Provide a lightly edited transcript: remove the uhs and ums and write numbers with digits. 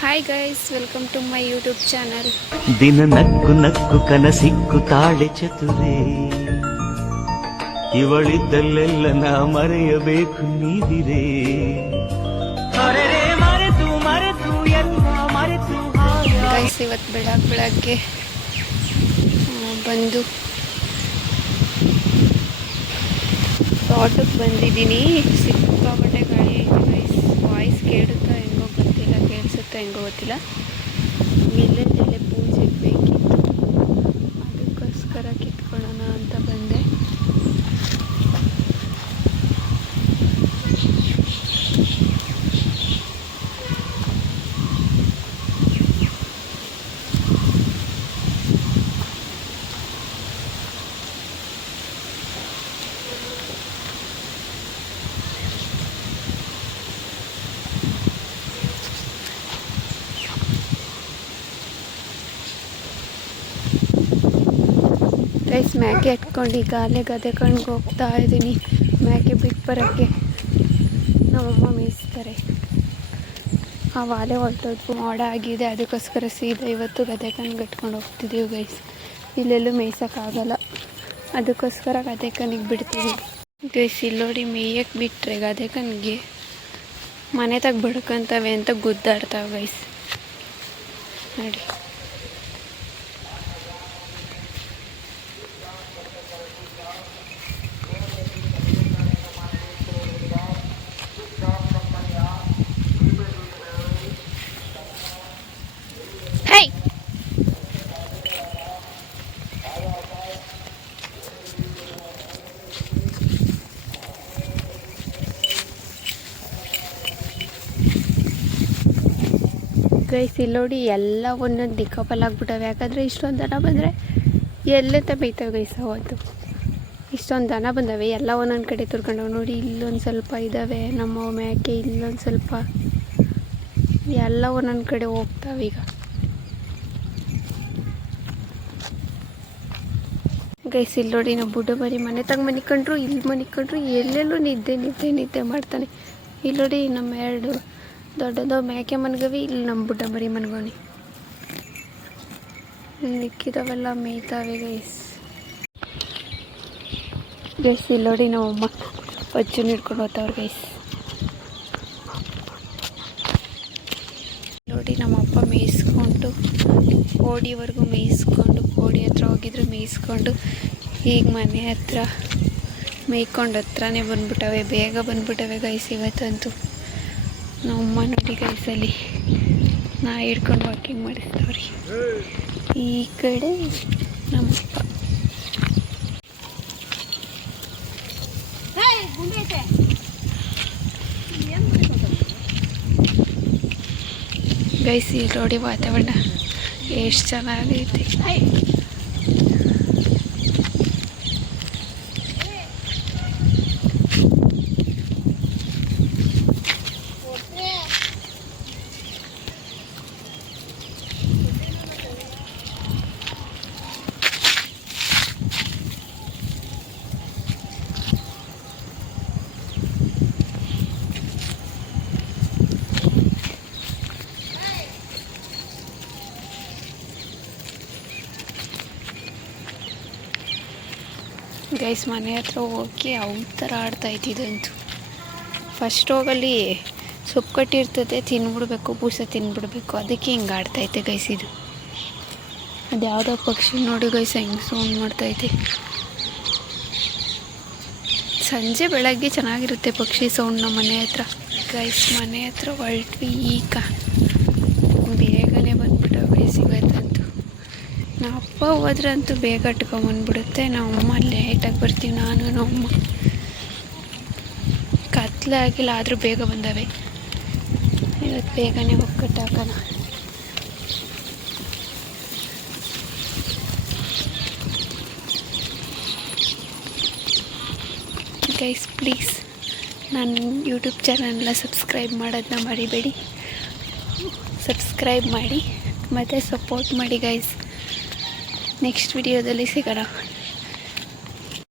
Hi guys, welcome to my YouTube channel. ದಿನ ನಕ್ಕು ನಕ್ಕು ಕನಸಿಕ್ಕು ತಾಳೆ ಚತುರೇ, ಇವಳಿದ್ದಲ್ಲೆಲ್ಲ ನಾ ಮರೆಯಬೇಕು ನೀದಿರೇ. ಗೈಸ್, ಇವತ್ತು ಬೆಳಗ್ಗೆ ಬಂದು ತೋಟಕ್ಕೆ ಬಂದಿದ್ದೀನಿ. ಸಿಕ್ಕಾಪಟ್ಟೆ ಗಾಳಿ ಐತೆ ಗೈಸ್. ವಾಯ್ಸ್ ಕೇಳುತ್ತಾ ಹೆಂಗೋ ಗೊತ್ತಿಲ್ಲ, ಕೇಳಿಸುತ್ತಾ ಹೆಂಗೋ ಗೊತ್ತಿಲ್ಲ. ವಿಲೇಜಲ್ಲೇ ಪೂಜೆಗೆ ಬೇಕಿತ್ತು, ಅದಕ್ಕೋಸ್ಕರ ಕಿತ್ಕೊಳ್ಳೋಣ ಅಂತ ಬಂದೆ. ಗೈಸ್, ಮ್ಯಾಕೆ ಇಟ್ಕೊಂಡು ಈಗ ಅಲ್ಲೇ ಗದೆ ಕಣ್ಗೆ ಹೋಗ್ತಾ ಇದ್ದೀನಿ. ಮ್ಯಾಕೆ ಬಿಟ್ಟು ಬರೋಕ್ಕೆ ನಮ್ಮಮ್ಮ ಮೇಯಿಸ್ತಾರೆ. ಆ ವಾಲೆ ಹೊರಟೋದು ಮೋಡ ಆಗಿದೆ, ಅದಕ್ಕೋಸ್ಕರ ಸೀದಾ ಇವತ್ತು ಗದೆ ಕಣ್ಗೆ ಇಟ್ಕೊಂಡು ಹೋಗ್ತಿದ್ದೀವಿ ಗೈಸ್. ಇಲ್ಲೆಲ್ಲೂ ಮೇಯ್ಸೋಕ್ಕಾಗಲ್ಲ, ಅದಕ್ಕೋಸ್ಕರ ಗದೆ ಕಣ್ಣಿಗೆ ಬಿಡ್ತೀವಿ ಗೈಸ್. ಇಲ್ಲಿ ನೋಡಿ, ಮೇಯಕ್ಕೆ ಬಿಟ್ಟರೆ ಗದೆ ಕಣ್ಣಿಗೆ ಮನೆ ತಗ ಬಡ್ಕೊಂತವೆ ಅಂತ ಗುದ್ದಾಡ್ತಾವೆ ಗೈಸ್. ನೋಡಿ, ಗೈಸ್ ಇಲ್ಲಿ ನೋಡಿ, ಎಲ್ಲ ಒಂದೊಂದು ದಿಕ್ಕಾಪಲ್ ಆಗ್ಬಿಟ್ಟವೆ. ಯಾಕಂದರೆ ಇಷ್ಟೊಂದು ದನ ಬಂದರೆ ಎಲ್ಲೆಂತ ಬೇಯ್ತವೆ ಗೈಸ್. ಅವತ್ತು ಇಷ್ಟೊಂದು ದನ ಬಂದವೆ, ಎಲ್ಲ ಒಂದೊಂದು ಕಡೆ ತುರ್ಕೊಂಡವೆ. ನೋಡಿ, ಇಲ್ಲೊಂದು ಸ್ವಲ್ಪ ಇದ್ದಾವೆ ನಮ್ಮ ಮ್ಯಾಕೆ, ಇಲ್ಲೊಂದು ಸ್ವಲ್ಪ, ಎಲ್ಲ ಒಂದೊಂದು ಕಡೆ ಹೋಗ್ತಾವೆ. ಈಗ ಗೈಸ್ ಇಲ್ಲಿ ನೋಡಿ, ನಾವು ಬುಡ್ಡ ಮರಿ ಮನೆ ತಗ ಮನಿಕೊಂಡ್ರು, ಇಲ್ಲಿ ಮನಿಕೊಂಡ್ರು, ಎಲ್ಲೆಲ್ಲೂ ನಿದ್ದೆ ಮಾಡ್ತಾನೆ. ಇಲ್ಲಿ ನೋಡಿ, ನಮ್ಮ ಎರಡು ದೊಡ್ಡದು ಮೇಕೆ ಮನ್ಗವಿ, ಇಲ್ಲಿ ನಮ್ಮ ಬುಡ್ಡ ಮರಿ ಮನ್ಗವನಿ. ಮಿಕ್ಕಿದವೆಲ್ಲ ಮೇಯ್ತಾವೆ ಗೈಸ್. ಇಲ್ಲಿ ನೋಡಿ, ನಮ್ಮಮ್ಮ ಪಚ್ಚು ಹಿಡ್ಕೊಂಡು ಹೋಗ್ತಾವ್ರು ಗೈಸ್. ನೋಡಿ, ನಮ್ಮಪ್ಪ ಮೇಯಿಸ್ಕೊಂಡು ಕೋಡಿವರೆಗೂ ಮೇಯಿಸ್ಕೊಂಡು, ಕೋಡಿ ಹತ್ರ ಹೋಗಿದ್ರು ಮೇಯಿಸ್ಕೊಂಡು, ಈಗ ಮನೆ ಹತ್ರ ಮೇಯ್ಕೊಂಡು ಹತ್ರನೇ ಬಂದ್ಬಿಟ್ಟವೆ. ಬೇಗ ಬಂದ್ಬಿಟ್ಟವೆ ಗೈಸ್ ಇವತ್ತಂತೂ. ನಮ್ಮಮ್ಮ ನೋಡಿ ಗೈಸಲ್ಲಿ ನಾ ಹಿಡ್ಕೊಂಡು ವಾಕಿಂಗ್ ಮಾಡಿಸ್ತವ್ರಿ. ಈ ಕಡೆ ನಮ್ಮಪ್ಪ. ಗೈಸ್ ಇಲ್ಲಿ ನೋಡಿ, ವಾತಾವರಣ ಎಷ್ಟು ಚೆನ್ನಾಗೈತೆ. ಗೈಸ್, ಮನೆ ಹತ್ರ ಹೋಗಿ ಅವ್ರ ಥರ ಆಡ್ತಾಯಿದ್ದಂತು. ಫಸ್ಟ್ ಹೋಗಲ್ಲಿ ಸೊಪ್ಪು ಕಟ್ಟಿರ್ತದೆ, ತಿನ್ಬಿಡ್ಬೇಕು, ಬೂಸ ತಿನ್ಬಿಡ್ಬೇಕು, ಅದಕ್ಕೆ ಹಿಂಗೆ ಆಡ್ತೈತೆ ಗೈಸ್. ಇದು ಅದು ಯಾವುದೋ ಪಕ್ಷಿ ನೋಡಿ ಗೈಸ್, ಹೆಂಗೆ ಸೌಂಡ್ ಮಾಡ್ತೈತೆ. ಸಂಜೆ ಬೆಳಗ್ಗೆ ಚೆನ್ನಾಗಿರುತ್ತೆ ಪಕ್ಷಿ ಸೌಂಡ್ ನಮ್ಮ ಮನೆ ಹತ್ರ. ಗೈಸ್, ಮನೆ ಹತ್ರ ಹೊರಟ್ವಿ, ಈಗ ಬೇಗನೆ ಬಂದ್ಬಿಟ್ಟು ಗೈಸ್ ಇವತ್ತಂತೂ. ನಮ್ಮ ಅಪ್ಪ ಹೋದ್ರಂತೂ ಬೇಗ ಕಟ್ಕೊಂಬಂದ್ಬಿಡುತ್ತೆ. ನಮ್ಮಮ್ಮ ಲೇಟಾಗಿ ಬರ್ತೀವಿ, ನಾನು ನಮ್ಮಮ್ಮ. ಕತ್ಲೆ ಆಗಿಲ್ಲ, ಆದರೂ ಬೇಗ ಬಂದವೆ. ಇವತ್ತು ಬೇಗನೆ ಹೋಗಿ ಕಟ್ಟಾಕೋಣ. ಗೈಸ್ ಪ್ಲೀಸ್ ನನ್ನ ಯೂಟ್ಯೂಬ್ ಚಾನಲ್ನ ಸಬ್ಸ್ಕ್ರೈಬ್ ಮಾಡೋದನ್ನ ಮರಿಬೇಡಿ. ಸಬ್ಸ್ಕ್ರೈಬ್ ಮಾಡಿ ಮತ್ತು ಸಪೋರ್ಟ್ ಮಾಡಿ ಗೈಸ್. ನೆಕ್ಸ್ಟ್ ವಿಡಿಯೋದಲ್ಲಿ ಸಿಗೋಣ.